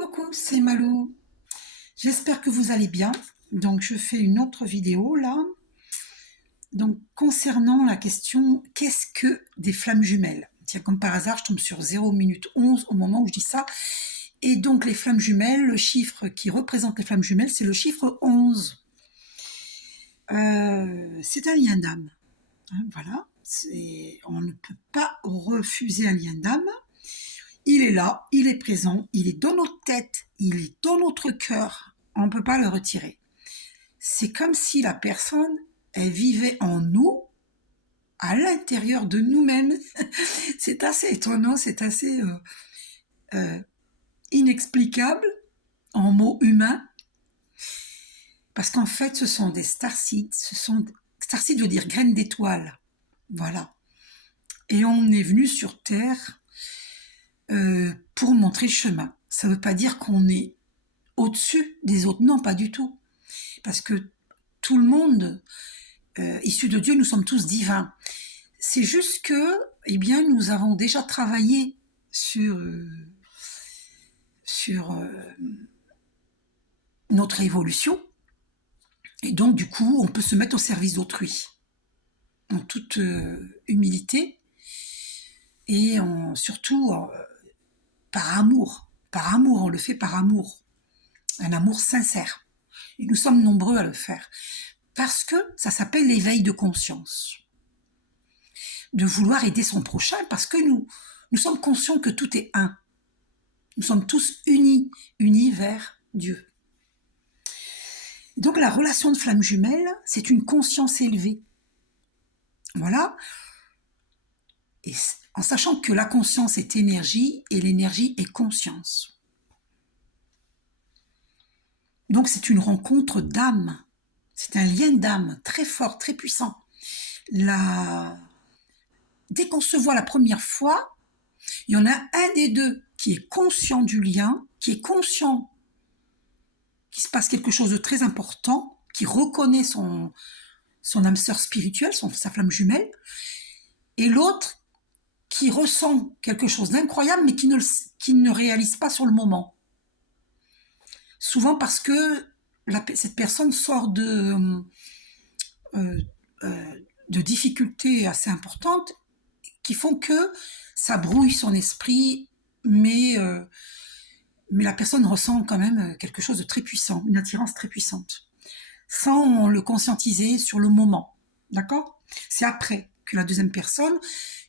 Coucou, c'est Malou. J'espère que vous allez bien. Donc, je fais une autre vidéo là. Donc, concernant la question, qu'est-ce que des flammes jumelles? Tiens, comme par hasard, je tombe sur 0 minute 11 au moment où je dis ça. Et donc, les flammes jumelles, le chiffre qui représente les flammes jumelles, c'est le chiffre 11. C'est un lien d'âme. Hein, voilà. On ne peut pas refuser un lien d'âme. Il est là, il est présent, il est dans notre tête, il est dans notre cœur. On ne peut pas le retirer. C'est comme si la personne, elle vivait en nous, à l'intérieur de nous-mêmes. C'est assez étonnant, c'est assez inexplicable en mots humains. Parce qu'en fait, ce sont des starseeds. Starseed veut dire graines d'étoiles. Voilà. Et on est venu sur Terre pour montrer le chemin. Ça ne veut pas dire qu'on est au-dessus des autres. Non, pas du tout. Parce que tout le monde, issu de Dieu, nous sommes tous divins. C'est juste que, eh bien, nous avons déjà travaillé sur notre évolution. Et donc, du coup, on peut se mettre au service d'autrui. En toute humilité. Et surtout, par amour. Par amour, on le fait par amour. Un amour sincère. Et nous sommes nombreux à le faire. Parce que ça s'appelle l'éveil de conscience. De vouloir aider son prochain, parce que nous sommes conscients que tout est un. Nous sommes tous unis vers Dieu. Donc la relation de flamme jumelle, c'est une conscience élevée. Voilà. Et en sachant que la conscience est énergie et l'énergie est conscience. Donc c'est une rencontre d'âme. C'est un lien d'âme très fort, très puissant. Dès qu'on se voit la première fois, il y en a un des deux qui est conscient du lien, qui est conscient qu'il se passe quelque chose de très important, qui reconnaît son âme sœur spirituelle, sa flamme jumelle, et l'autre qui ressent quelque chose d'incroyable, mais qui ne réalise pas sur le moment. Souvent parce que cette personne sort de difficultés assez importantes qui font que ça brouille son esprit, mais la personne ressent quand même quelque chose de très puissant, une attirance très puissante, sans le conscientiser sur le moment. D'accord ? C'est après que la deuxième personne,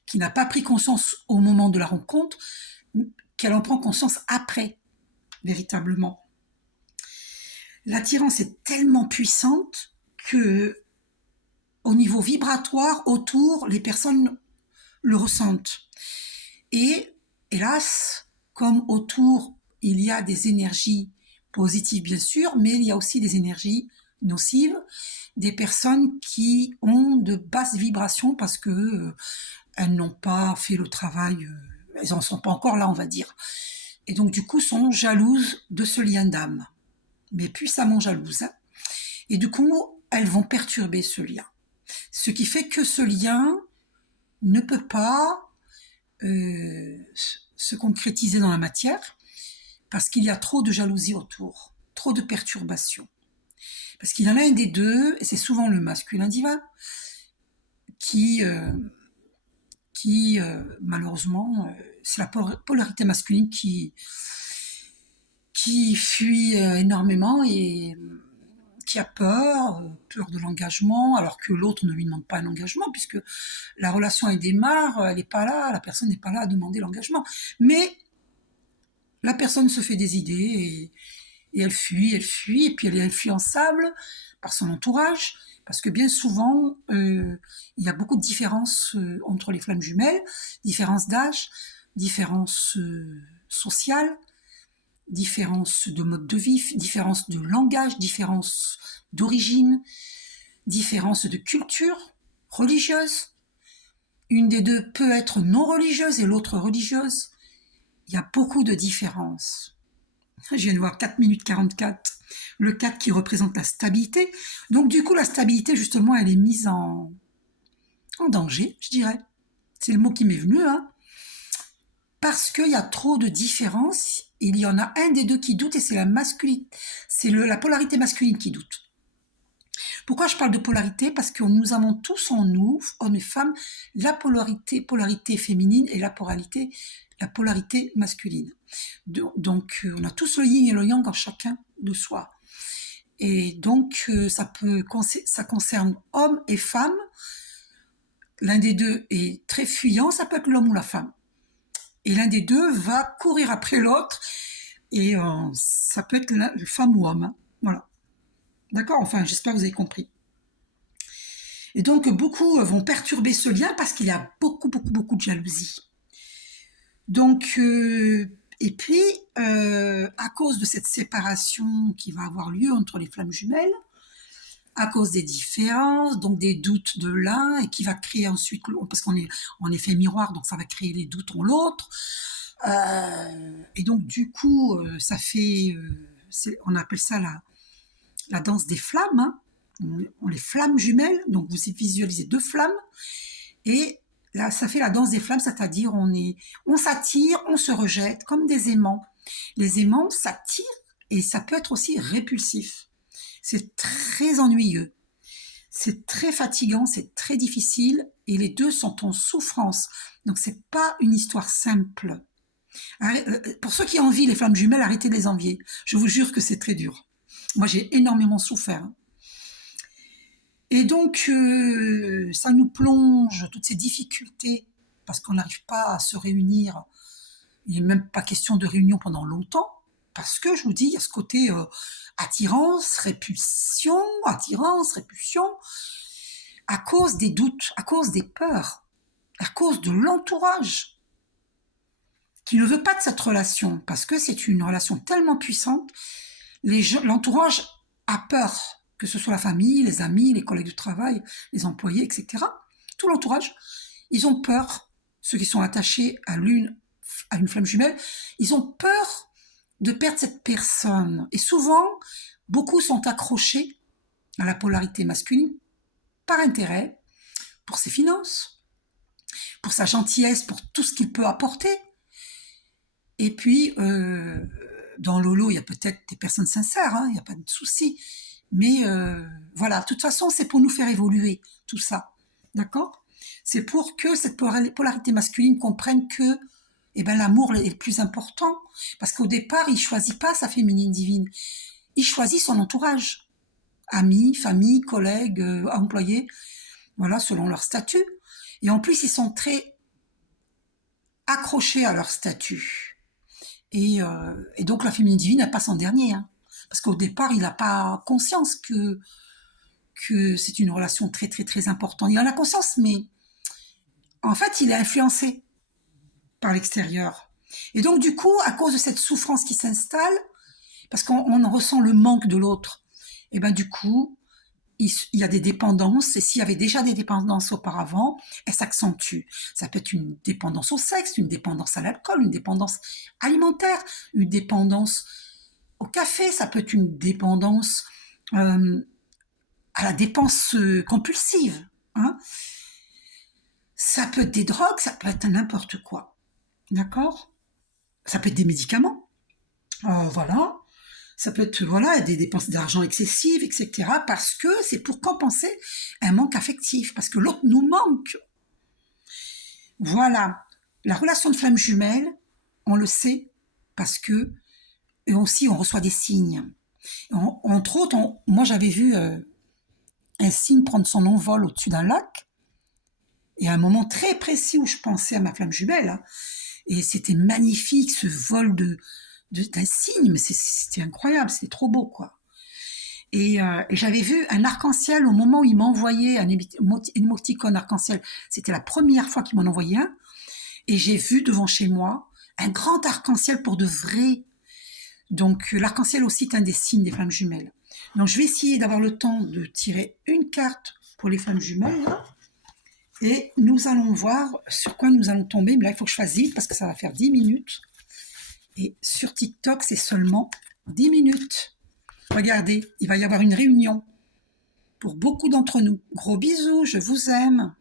qui n'a pas pris conscience au moment de la rencontre, qu'elle en prend conscience après, véritablement. L'attirance est tellement puissante que, au niveau vibratoire, autour, les personnes le ressentent. Et, hélas, comme autour, il y a des énergies positives, bien sûr, mais il y a aussi des énergies nocives, des personnes qui ont de basses vibrations parce que elles n'ont pas fait le travail, elles n'en sont pas encore là, on va dire. Et donc, du coup, sont jalouses de ce lien d'âme, mais puissamment jalouses. Hein. Et du coup, elles vont perturber ce lien. Ce qui fait que ce lien ne peut pas se concrétiser dans la matière parce qu'il y a trop de jalousie autour, trop de perturbations. Parce qu'il y en a un des deux, et c'est souvent le masculin divin, qui malheureusement, c'est la polarité masculine qui fuit énormément et qui a peur de l'engagement, alors que l'autre ne lui demande pas un engagement, puisque la relation elle démarre, elle n'est pas là, la personne n'est pas là à demander l'engagement. Mais la personne se fait des idées et elle fuit, et puis elle est influençable par son entourage, parce que bien souvent, il y a beaucoup de différences entre les flammes jumelles, différences d'âge, différences sociales, différences de mode de vie, différences de langage, différences d'origine, différences de culture religieuse. Une des deux peut être non religieuse et l'autre religieuse. Il y a beaucoup de différences. Je viens de voir 4 minutes 44, le 4 qui représente la stabilité. Donc du coup, la stabilité, justement, elle est mise en danger, je dirais. C'est le mot qui m'est venu, hein. parce qu'il y a trop de différences. Il y en a un des deux qui doute et c'est la masculine, la polarité masculine qui doute. Pourquoi je parle de polarité? Parce que nous avons tous en nous, hommes et femmes, la polarité féminine et la polarité masculine. Donc, on a tous le yin et le yang en chacun de soi. Et donc, ça concerne hommes et femmes. L'un des deux est très fuyant, ça peut être l'homme ou la femme. Et l'un des deux va courir après l'autre, et ça peut être la femme ou homme. Hein. Voilà. D'accord? Enfin, j'espère que vous avez compris. Et donc, beaucoup vont perturber ce lien parce qu'il y a beaucoup de jalousie. Donc, et puis, à cause de cette séparation qui va avoir lieu entre les flammes jumelles, à cause des différences, donc des doutes de l'un, et qui va créer ensuite, parce qu'on est en effet miroir, donc ça va créer les doutes en l'autre. Et donc, du coup, ça fait, on appelle ça la danse des flammes, hein. On les flammes jumelles, donc vous visualisez deux flammes, et là, ça fait la danse des flammes, c'est-à-dire on s'attire, on se rejette, comme des aimants. Les aimants s'attirent, et ça peut être aussi répulsif. C'est très ennuyeux, c'est très fatigant, c'est très difficile, et les deux sont en souffrance. Donc c'est pas une histoire simple. Pour ceux qui envient les flammes jumelles, arrêtez de les envier. Je vous jure que c'est très dur. Moi, j'ai énormément souffert. Et donc, ça nous plonge toutes ces difficultés, parce qu'on n'arrive pas à se réunir. Il n'est même pas question de réunion pendant longtemps, parce que, je vous dis, il y a ce côté attirance, répulsion, à cause des doutes, à cause des peurs, à cause de l'entourage, qui ne veut pas de cette relation, parce que c'est une relation tellement puissante, l'entourage a peur, que ce soit la famille, les amis, les collègues de travail, les employés, etc. Tout l'entourage, ils ont peur, ceux qui sont attachés à une flamme jumelle, ils ont peur de perdre cette personne. Et souvent, beaucoup sont accrochés à la polarité masculine par intérêt, pour ses finances, pour sa gentillesse, pour tout ce qu'il peut apporter. Et puis, dans le lot, il y a peut-être des personnes sincères, hein, il n'y a pas de souci. Mais voilà, de toute façon, c'est pour nous faire évoluer, tout ça. D'accord? C'est pour que cette polarité masculine comprenne que l'amour est le plus important. Parce qu'au départ, il ne choisit pas sa féminine divine. Il choisit son entourage. Amis, famille, collègues, employés. Voilà, selon leur statut. Et en plus, ils sont très accrochés à leur statut. Et donc, la féminine divine, elle passe en dernier. Hein. Parce qu'au départ, il n'a pas conscience que c'est une relation très, très, très importante. Il en a conscience, mais en fait, il est influencé par l'extérieur. Et donc, du coup, à cause de cette souffrance qui s'installe, parce qu'on ressent le manque de l'autre, et du coup, il y a des dépendances, et s'il y avait déjà des dépendances auparavant, elles s'accentuent. Ça peut être une dépendance au sexe, une dépendance à l'alcool, une dépendance alimentaire, une dépendance au café, ça peut être une dépendance à la dépense compulsive. Hein. Ça peut être des drogues, ça peut être n'importe quoi. D'accord? Ça peut être des médicaments. Voilà. Ça peut être des dépenses d'argent excessives, etc. Parce que c'est pour compenser un manque affectif, parce que l'autre nous manque. Voilà. La relation de flamme jumelle, on le sait, parce que et aussi on reçoit des signes. Entre autres, moi j'avais vu un signe prendre son envol au-dessus d'un lac, et à un moment très précis où je pensais à ma flamme jumelle, hein, et c'était magnifique ce vol d'un signe, mais c'était incroyable, c'était trop beau, quoi. Et j'avais vu un arc-en-ciel au moment où il m'envoyait un émoticône arc-en-ciel. C'était la première fois qu'il m'en envoyait un, et j'ai vu devant chez moi un grand arc-en-ciel pour de vrai. Donc l'arc-en-ciel aussi est un des signes des flammes jumelles. Donc je vais essayer d'avoir le temps de tirer une carte pour les flammes jumelles, là, et nous allons voir sur quoi nous allons tomber. Mais là, il faut que je fasse vite parce que ça va faire 10 minutes. Et sur TikTok, c'est seulement 10 minutes. Regardez, il va y avoir une réunion pour beaucoup d'entre nous. Gros bisous, je vous aime.